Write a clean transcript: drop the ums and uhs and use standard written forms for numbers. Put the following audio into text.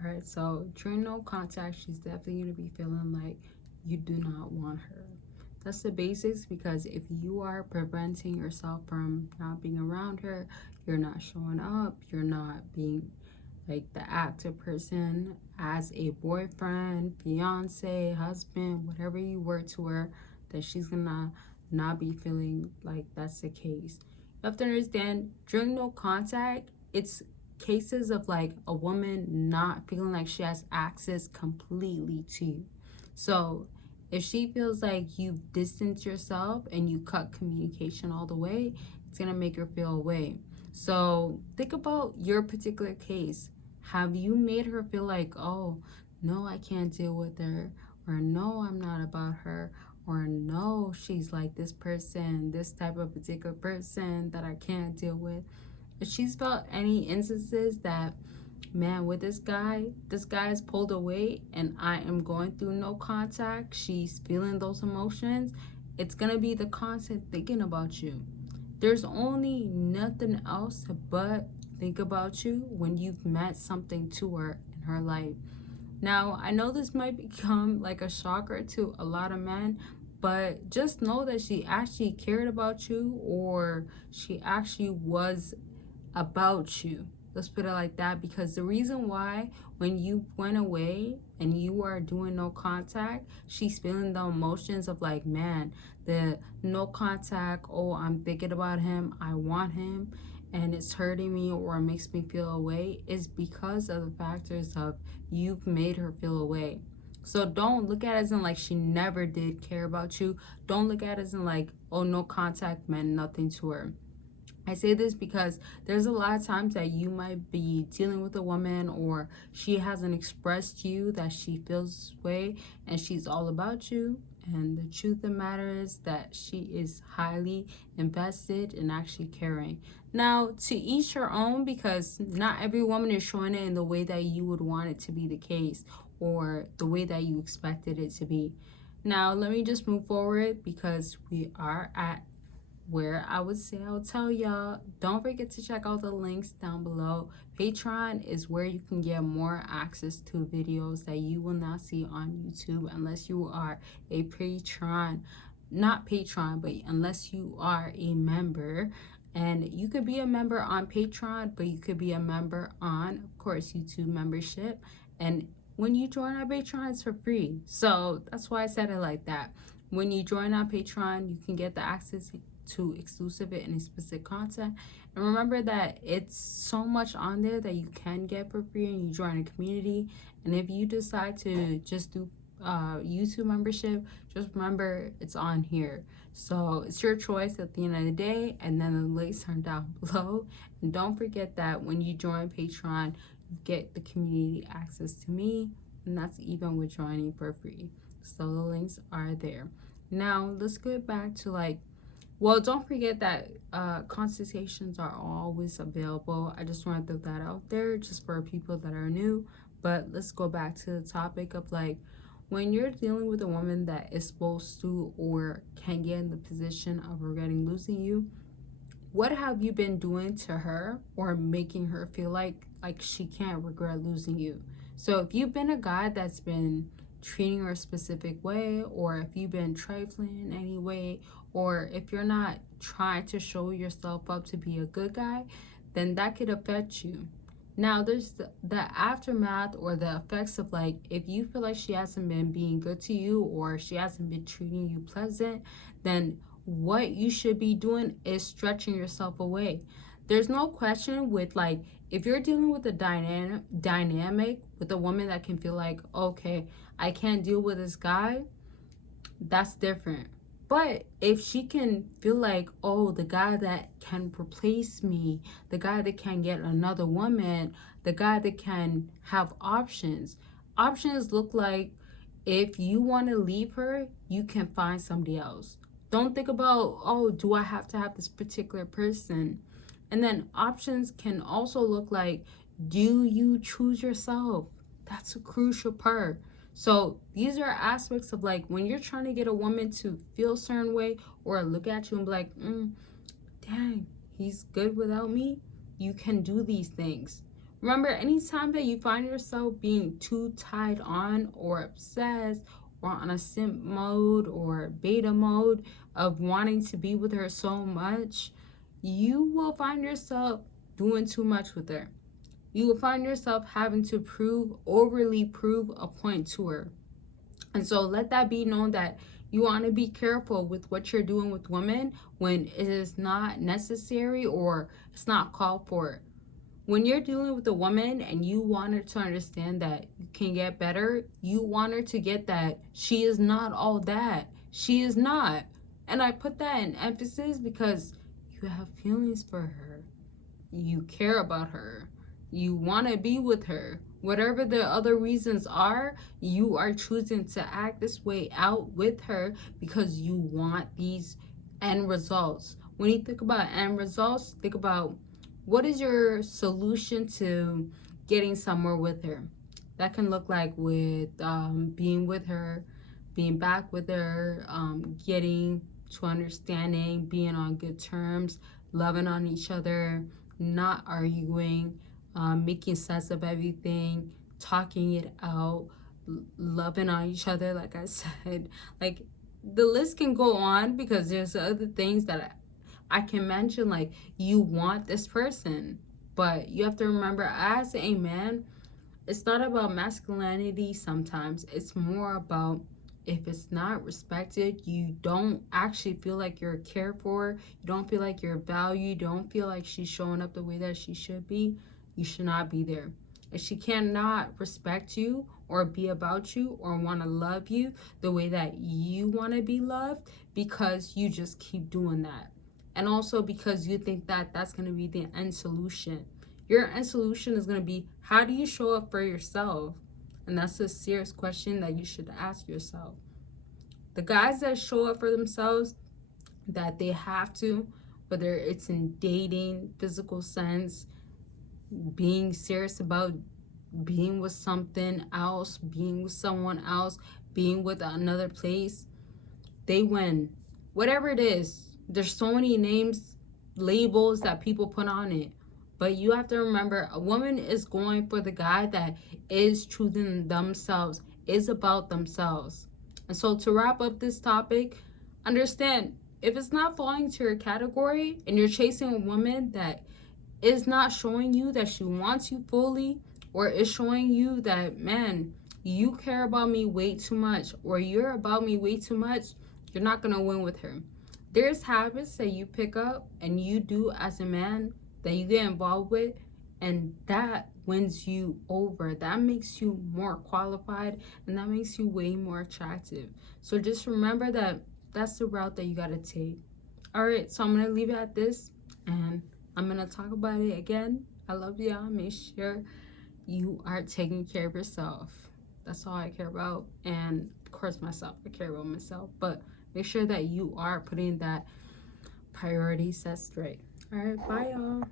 All right, so during no contact, she's definitely going to be feeling like you do not want her. That's the basics, because if you are preventing yourself from not being around her, you're not showing up, you're not being like the active person as a boyfriend, fiance, husband, whatever you were to her, then she's gonna not be feeling like that's the case. You have to understand, during no contact, it's cases of like a woman not feeling like she has access completely to you. So if she feels like you've distanced yourself and you cut communication all the way, it's gonna make her feel away. So think about your particular case. Have you made her feel like, oh, no, I can't deal with her, or no, I'm not about her, or no, she's like this person, this type of particular person that I can't deal with? If she's felt any instances that, man, with this guy is pulled away and I am going through no contact, she's feeling those emotions, it's gonna be the constant thinking about you. There's only nothing else but think about you when you've meant something to her in her life. Now, I know this might become like a shocker to a lot of men, but just know that she actually cared about you, or she actually was about you. Let's put it like that, because the reason why when you went away and you are doing no contact, she's feeling the emotions of like, man, the no contact, oh, I'm thinking about him, I want him, and it's hurting me or it makes me feel away, is because of the factors of you've made her feel away. So don't look at it as in like she never did care about you. Don't look at it as in like, oh, no contact meant nothing to her. I say this because there's a lot of times that you might be dealing with a woman, or she hasn't expressed to you that she feels this way and she's all about you. And the truth of the matter is that she is highly invested in actually caring. Now, to each her own, because not every woman is showing it in the way that you would want it to be the case, or the way that you expected it to be. Now, let me just move forward, because we are at where I would say I would tell y'all, don't forget to check out the links down below. Patreon is where you can get more access to videos that you will not see on YouTube unless you are a Patreon, not Patreon, but unless you are a member. And you could be a member on Patreon, but you could be a member on, of course, YouTube membership. And when you join our Patreon, it's for free. So that's why I said it like that. When you join our Patreon, you can get the access to exclusive and explicit content. And remember that it's so much on there that you can get for free, and you join a community. And if you decide to just do YouTube membership, just remember it's on here. So it's your choice at the end of the day, and then the links are down below. And don't forget that when you join Patreon, you get the community access to me, and that's even with joining for free. So the links are there. Now let's get back to like, well, don't forget that consultations are always available. I just want to throw that out there just for people that are new. But let's go back to the topic of like, when you're dealing with a woman that is supposed to or can get in the position of regretting losing you, what have you been doing to her or making her feel like she can't regret losing you? So if you've been a guy that's been treating her a specific way, or if you've been trifling in any way, or if you're not trying to show yourself up to be a good guy, then that could affect you. Now there's the aftermath or the effects of like, if you feel like she hasn't been being good to you, or she hasn't been treating you pleasant, then what you should be doing is stretching yourself away. There's no question with like, if you're dealing with a dynamic with a woman that can feel like, okay, I can't deal with this guy, that's different. But if she can feel like, oh, the guy that can replace me, the guy that can get another woman, the guy that can have options. Options look like, if you want to leave her, you can find somebody else. Don't think about, oh, do I have to have this particular person? And then options can also look like, do you choose yourself? That's a crucial part. So these are aspects of like, when you're trying to get a woman to feel a certain way or look at you and be like, dang, he's good without me. You can do these things. Remember, anytime that you find yourself being too tied on or obsessed or on a simp mode or beta mode of wanting to be with her so much, you will find yourself doing too much with her. You will find yourself having to overly prove a point to her. And so let that be known that you want to be careful with what you're doing with women when it is not necessary or it's not called for. When you're dealing with a woman and you want her to understand that you can get better, you want her to get that she is not all that. She is not. And I put that in emphasis because you have feelings for her. You care about her. You want to be with her. Whatever the other reasons are, you are choosing to act this way out with her because you want these end results. When you think about end results, think about what is your solution to getting somewhere with her. That can look like with being with her, being back with her, getting to understanding, being on good terms, loving on each other, not arguing, making sense of everything, talking it out, loving on each other, like I said. Like, the list can go on because there's other things that I can mention, like you want this person. But you have to remember, as a man, it's not about masculinity sometimes. It's more about if it's not respected, you don't actually feel like you're cared for, you don't feel like you're valued, you don't feel like she's showing up the way that she should be, you should not be there. If she cannot respect you or be about you or want to love you the way that you want to be loved because you just keep doing that. And also because you think that that's going to be the end solution. Your end solution is going to be, how do you show up for yourself? And that's a serious question that you should ask yourself. The guys that show up for themselves, that they have to, whether it's in dating, physical sense, being serious about being with something else, being with someone else, being with another place, they win. Whatever it is, there's so many names, labels that people put on it. But you have to remember, a woman is going for the guy that is choosing themselves, is about themselves. And so to wrap up this topic, understand, if it's not falling to your category and you're chasing a woman that is not showing you that she wants you fully, or is showing you that, man, you care about me way too much, or you're about me way too much, you're not going to win with her. There's habits that you pick up and you do as a man that you get involved with, and that wins you over. That makes you more qualified, and that makes you way more attractive. So just remember that that's the route that you got to take. All right, so I'm going to leave it at this, and I'm going to talk about it again. I love y'all. Make sure you are taking care of yourself. That's all I care about. And of course, myself. I care about myself. But make sure that you are putting that priority set straight. All right, bye, y'all.